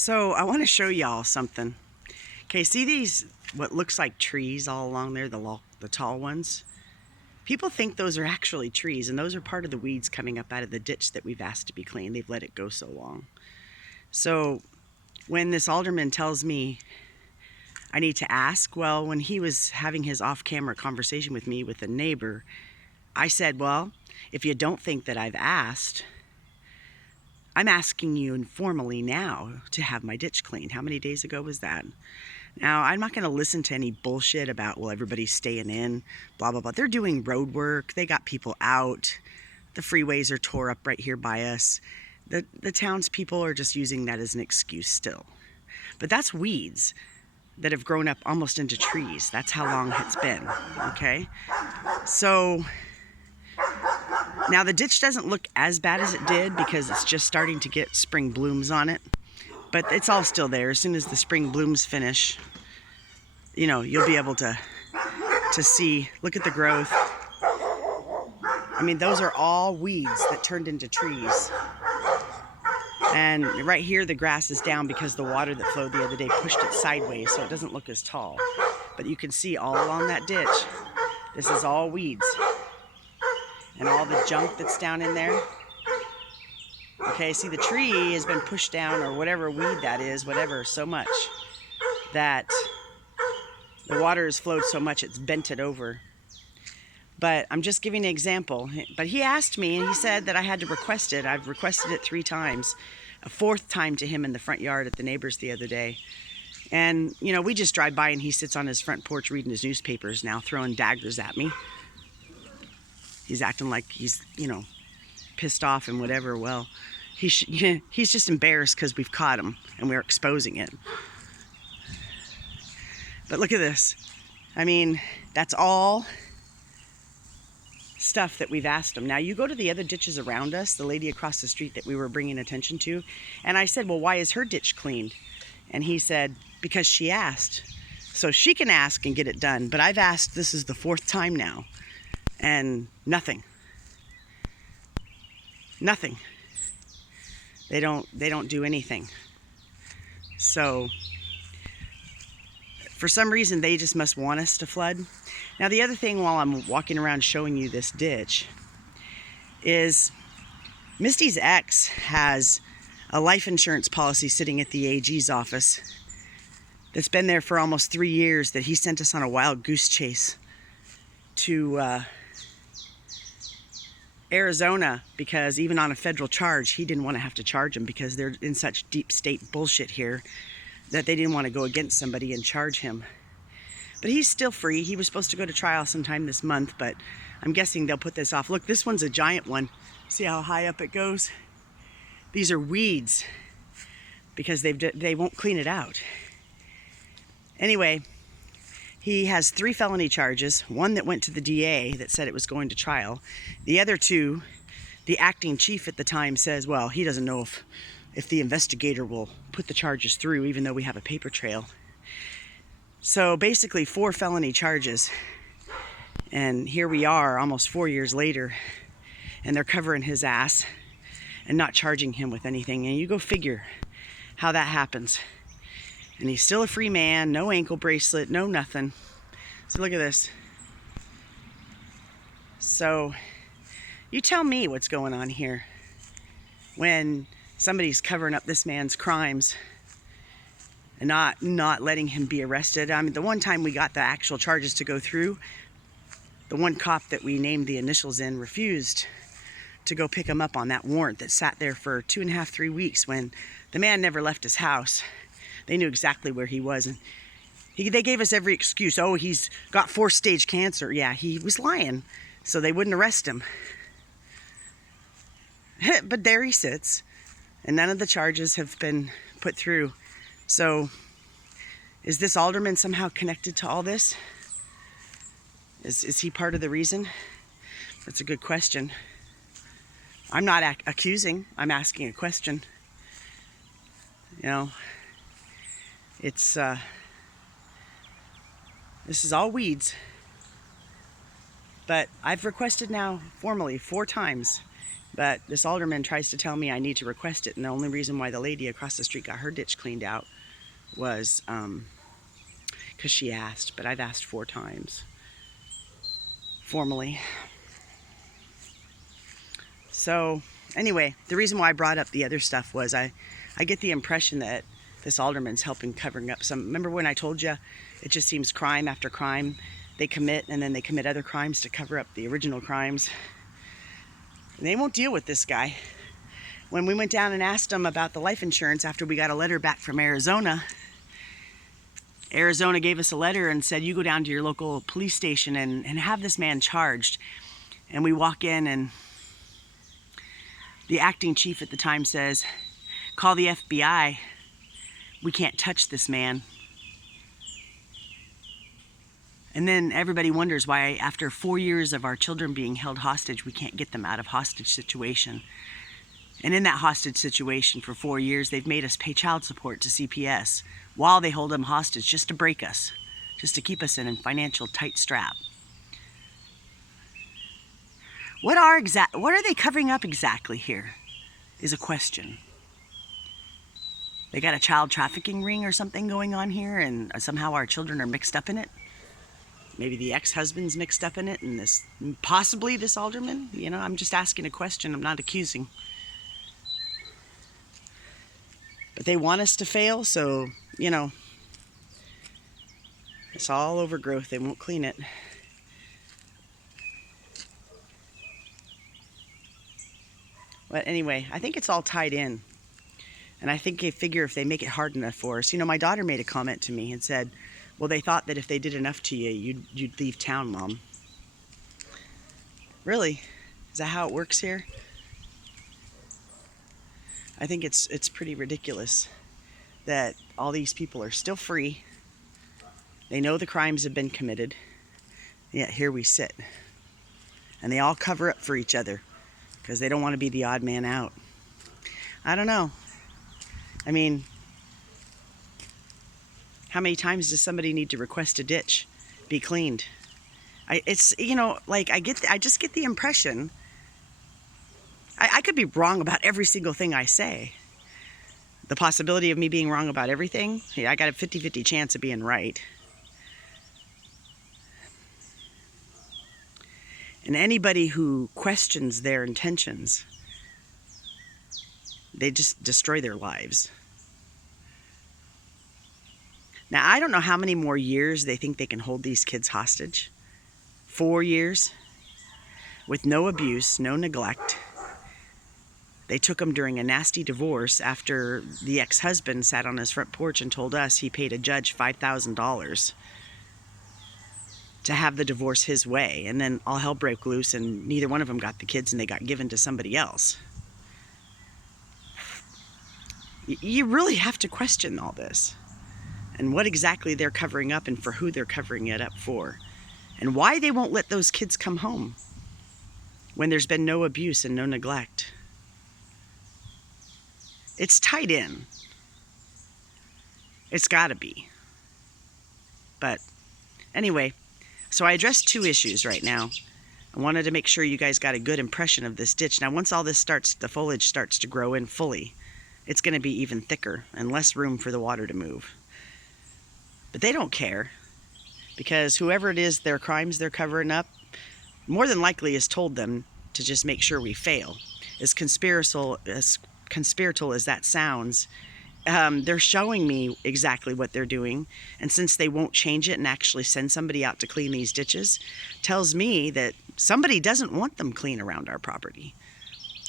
So I want to show y'all something. Okay, see these, what looks like trees all along there, the tall ones? People think those are actually trees, and those are part of the weeds coming up out of the ditch that we've asked to be cleaned. They've let it go so long. So when this alderman tells me I need to ask, well, when he was having his off-camera conversation with me with a neighbor, I said, well, if you don't think that I've asked, I'm asking you informally now to have my ditch cleaned. How many days ago was that? Now, I'm not going to listen to any bullshit about, well, everybody's staying in, blah, blah, blah. They're doing road work. They got people out. The freeways are tore up right here by us. The townspeople are just using that as an excuse still. But that's weeds that have grown up almost into trees. That's how long it's been, okay? So now the ditch doesn't look as bad as it did because it's just starting to get spring blooms on it. But it's all still there. As soon as the spring blooms finish, you know, you'll be able to see, look at the growth. I mean, those are all weeds that turned into trees. And right here, the grass is down because the water that flowed the other day pushed it sideways, so it doesn't look as tall. But you can see all along that ditch, this is all weeds. And all the junk that's down in there. Okay, see, the tree has been pushed down, or whatever weed that is, whatever, so much that the water has flowed so much it's bent it over. But I'm just giving an example. But he asked me, and he said that I had to request it. I've requested it 3 times, a 4th time to him in the front yard at the neighbors the other day. And, you know, we just drive by and he sits on his front porch reading his newspapers now, throwing daggers at me. He's acting like he's, you know, pissed off and whatever. Well, he's just embarrassed because we've caught him and we're exposing it. But look at this. I mean, that's all stuff that we've asked him. Now, you go to the other ditches around us, the lady across the street that we were bringing attention to, and I said, well, why is her ditch cleaned? And he said, because she asked. So she can ask and get it done, but I've asked, this is the 4th time now, and nothing. Nothing. They don't do anything. So for some reason, they just must want us to flood. Now, the other thing while I'm walking around showing you this ditch is Misty's ex has a life insurance policy sitting at the AG's office that's been there for almost 3 years that he sent us on a wild goose chase to Arizona, because even on a federal charge, he didn't want to have to charge him because they're in such deep state bullshit here that they didn't want to go against somebody and charge him. But he's still free. He was supposed to go to trial sometime this month, but I'm guessing they'll put this off. Look, this one's a giant one. See how high up it goes? These are weeds because they won't clean it out. Anyway, he has 3 felony charges. 1 that went to the DA that said it was going to trial. The other 2, the acting chief at the time says, well, he doesn't know if the investigator will put the charges through, even though we have a paper trail. So basically 4 felony charges. And here we are almost 4 years later, and they're covering his ass and not charging him with anything. And you go figure how that happens. And he's still a free man, no ankle bracelet, no nothing. So look at this. So you tell me what's going on here when somebody's covering up this man's crimes and not letting him be arrested. I mean, the one time we got the actual charges to go through, the one cop that we named the initials in refused to go pick him up on that warrant that sat there for 2.5, 3 weeks when the man never left his house. They knew exactly where he was, and they gave us every excuse. Oh, he's got 4th-stage cancer. Yeah, he was lying, so they wouldn't arrest him. But there he sits, and none of the charges have been put through. So is this alderman somehow connected to all this? Is he part of the reason? That's a good question. I'm not accusing, I'm asking a question. You know, it's this is all weeds. But I've requested now formally 4 times But this alderman tries to tell me I need to request it, and the only reason why the lady across the street got her ditch cleaned out was because she asked, but I've asked 4 times formally. So anyway, the reason why I brought up the other stuff was I get the impression that this alderman's helping covering up some. Remember when I told you it just seems crime after crime they commit, and then they commit other crimes to cover up the original crimes. And they won't deal with this guy. When we went down and asked him about the life insurance after we got a letter back from Arizona, Arizona gave us a letter and said, you go down to your local police station and have this man charged. And we walk in, and the acting chief at the time says, call the FBI. We can't touch this man. And then everybody wonders why, after 4 years of our children being held hostage, we can't get them out of hostage situation. And in that hostage situation for 4 years, they've made us pay child support to CPS while they hold them hostage, just to break us, just to keep us in a financial tight strap. What are they covering up exactly here is a question. They got a child trafficking ring or something going on here, and somehow our children are mixed up in it. Maybe the ex-husband's mixed up in it, and possibly this alderman. You know, I'm just asking a question. I'm not accusing. But they want us to fail, so, you know, it's all overgrowth. They won't clean it. But anyway, I think it's all tied in. And I think they figure if they make it hard enough for us. You know, my daughter made a comment to me and said, well, they thought that if they did enough to you, you'd leave town, Mom. Really? Is that how it works here? I think it's pretty ridiculous that all these people are still free. They know the crimes have been committed. Yet here we sit. And they all cover up for each other because they don't want to be the odd man out. I don't know. I mean, how many times does somebody need to request a ditch be cleaned? It's, you know, like I just get the impression, I could be wrong about every single thing I say. The possibility of me being wrong about everything, yeah, I got a 50-50 chance of being right. And anybody who questions their intentions, they just destroy their lives. Now, I don't know how many more years they think they can hold these kids hostage. 4 years with no abuse, no neglect. They took them during a nasty divorce after the ex-husband sat on his front porch and told us he paid a judge $5,000 to have the divorce his way. And then all hell broke loose, and neither one of them got the kids, and they got given to somebody else. You really have to question all this, and what exactly they're covering up, and for who they're covering it up for, and why they won't let those kids come home when there's been no abuse and no neglect. It's tied in. It's got to be. But anyway, so I addressed 2 issues right now. I wanted to make sure you guys got a good impression of this ditch. Now, once all this starts, the foliage starts to grow in fully, it's going to be even thicker and less room for the water to move. But they don't care, because whoever it is, their crimes they're covering up, more than likely has told them to just make sure we fail. As conspiratorial as that sounds, they're showing me exactly what they're doing. And since they won't change it and actually send somebody out to clean these ditches, tells me that somebody doesn't want them clean around our property,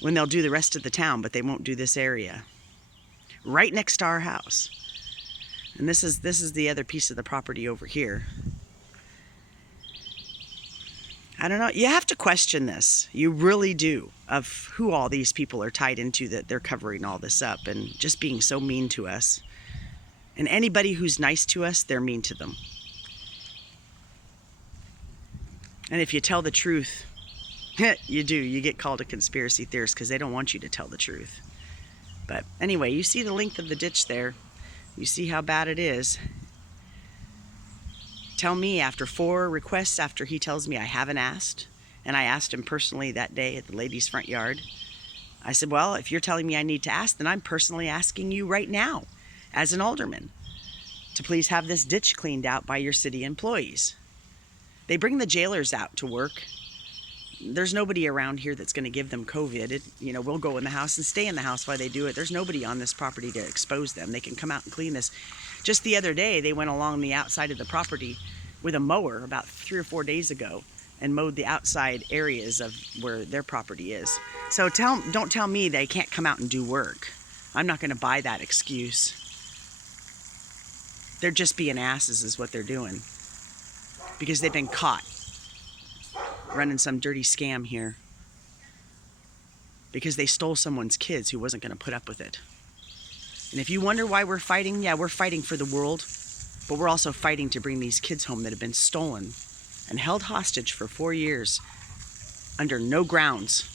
when they'll do the rest of the town, but they won't do this area right next to our house. And this is the other piece of the property over here. I don't know. You have to question this. You really do, of who all these people are tied into, that they're covering all this up and just being so mean to us. And anybody who's nice to us, they're mean to them. And if you tell the truth, you do. You get called a conspiracy theorist because they don't want you to tell the truth. But anyway, you see the length of the ditch there. You see how bad it is. Tell me, after 4 requests, after he tells me I haven't asked, and I asked him personally that day at the lady's front yard, I said, well, if you're telling me I need to ask, then I'm personally asking you right now, as an alderman, to please have this ditch cleaned out by your city employees. They bring the jailers out to work. There's nobody around here that's going to give them COVID. We'll go in the house and stay in the house while they do it. There's nobody on this property to expose them. They can come out and clean this. Just the other day, they went along the outside of the property with a mower about 3 or 4 days ago and mowed the outside areas of where their property is. So don't tell me they can't come out and do work. I'm not going to buy that excuse. They're just being asses is what they're doing, because they've been caught running some dirty scam here because they stole someone's kids who wasn't going to put up with it. And if you wonder why we're fighting, yeah, we're fighting for the world, but we're also fighting to bring these kids home that have been stolen and held hostage for 4 years under no grounds.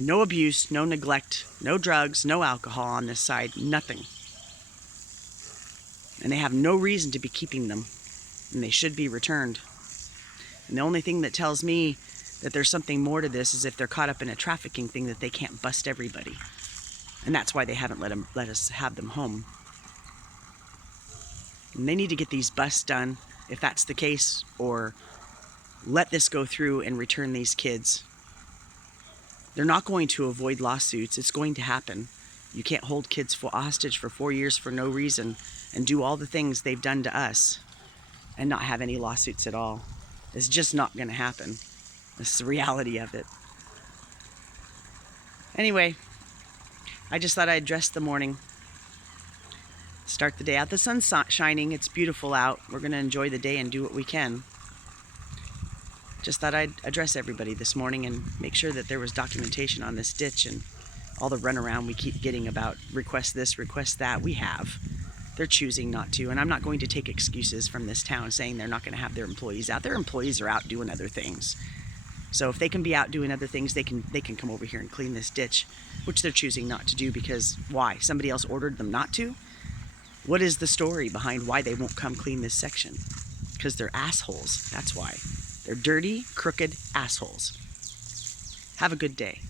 No abuse, no neglect, no drugs, no alcohol on this side, nothing. And they have no reason to be keeping them, and they should be returned. And the only thing that tells me that there's something more to this is if they're caught up in a trafficking thing that they can't bust everybody. And that's why they haven't let us have them home. And they need to get these busts done, if that's the case, or let this go through and return these kids. They're not going to avoid lawsuits. It's going to happen. You can't hold kids hostage for 4 years for no reason and do all the things they've done to us and not have any lawsuits at all. It's just not going to happen. This is the reality of it. Anyway, I just thought I'd address the morning. Start the day out. The sun's shining. It's beautiful out. We're going to enjoy the day and do what we can. Just thought I'd address everybody this morning and make sure that there was documentation on this ditch and all the runaround we keep getting about request this, request that. We have. They're choosing not to, and I'm not going to take excuses from this town saying they're not going to have their employees out. Their employees are out doing other things. So if they can be out doing other things, they can come over here and clean this ditch, which they're choosing not to do because why? Somebody else ordered them not to? What is the story behind why they won't come clean this section? Because they're assholes. That's why. They're dirty, crooked assholes. Have a good day.